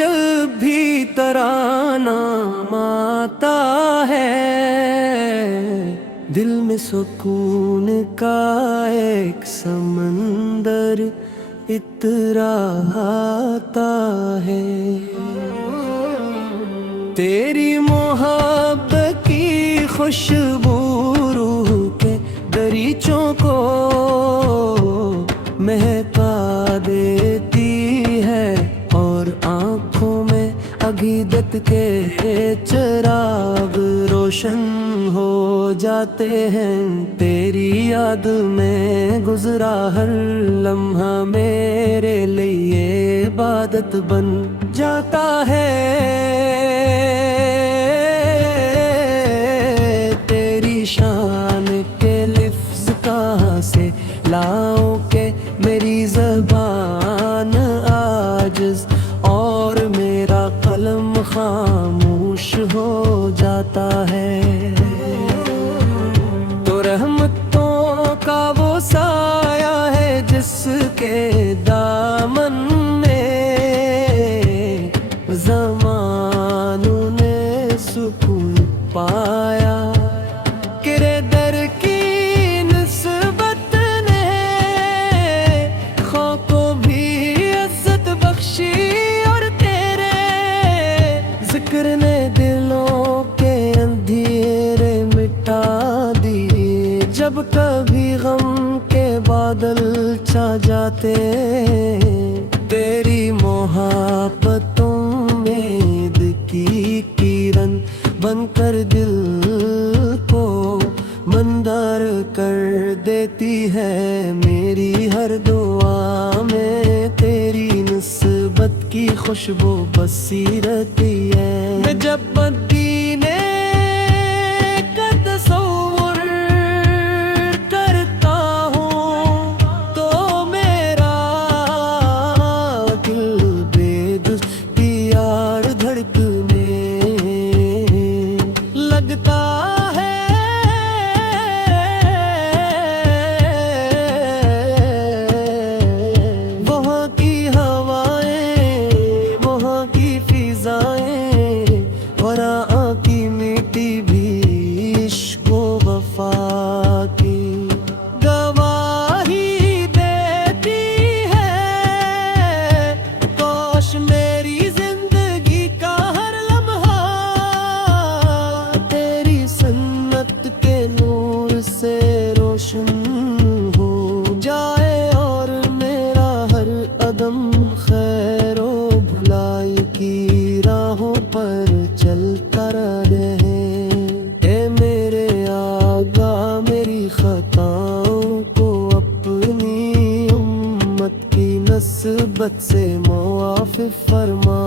जब भी तराना आता है, दिल में सुकून का एक समंदर इतरा आता है। तेरी मोहब्बत की खुशबू रूह के दरीचों को महका देती है, और आँखों में अकीदत के चिराग रोशन हो जाते हैं। तेरी याद में गुजरा हर लम्हा मेरे लिए इबादत बन जाता है। तेरी शान के लिफ्ज़ कहाँ से लाऊं के मेरी ज़बान आजिज़, और मेरा कलम खामोश हो जाता है। तो रहमतों का वो साया है जिसके दामन में ज़मानों ने सुकून पाया। किरे दर की निस्बत ने खौ को भी इज्जत बख्शी, और तेरे जिक्र ने दिलों के अंधेरे मिटा दिए। जब कभी गम के बादल छा जाते, तेरी मोहब्बतों में ईद की किरण बनकर दिल को मंदार कर देती है। मेरी हर दुआ में तेरी निस्बत की खुशबू बसी रहती है। मैं जब मदीने का तसव्वुर करता हूँ तो मेरा दिल बेदुस्ती यार धड़कने लगता है। वहाँ की हवाएं, वहाँ की फिजाएं, वहाँ की मिट्टी भी इश्क व वफा की गवाही देती है। काश मेरी जिंदगी का हर लम्हा तेरी सन्नत के नूर से रोशन हो जाए, और मेरा हर कदम खैरो भलाई की राहों पर चलता रहे। ए मेरे आगा मेरी खताओं को अपनी उम्मत की नस्बत से मुआफ़िफ़ फरमा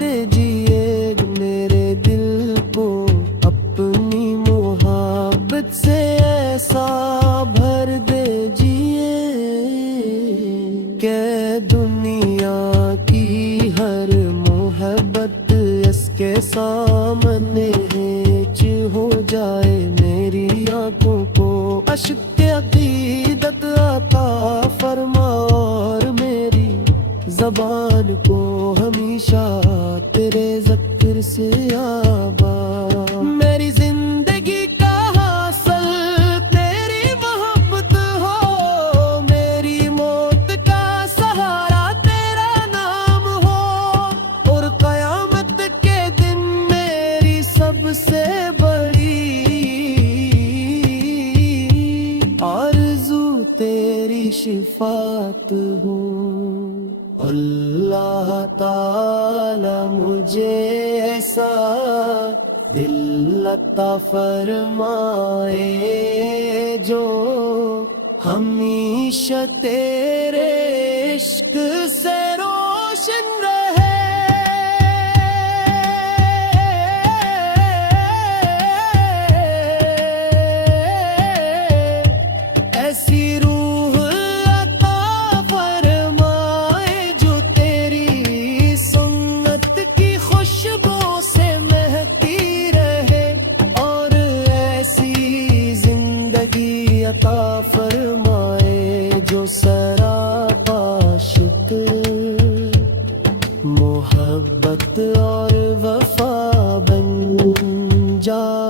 दीजिए। मेरे दिल को अपनी मोहब्बत से ऐसा भर दीजिए कि दुनिया की हर मोहब्बत इसके सामने हेच हो जाए। मेरी आंखों को अश्क अकीदत अता फरमा, और मेरी ज़बान को हमेशा तेरे ज़िक्र से आबा। मेरी जिंदगी का हासिल तेरी मोहब्बत हो, मेरी मौत का सहारा तेरा नाम हो, और क़यामत के दिन मेरी सबसे बड़ी आरज़ू तेरी शिफात हो। अल्लाह ताला मुझे ऐसा दिल अता फरमाए जो हमेशा तेरे इश्क से रोशन रहे। ऐसी रूह अता फरमाए जो तेरी सुन्नत की खुशबू से महकती रहे, और ऐसी जिंदगी अता फरमाए जो सरापा शुक्र मोहब्बत اور وفا بن جا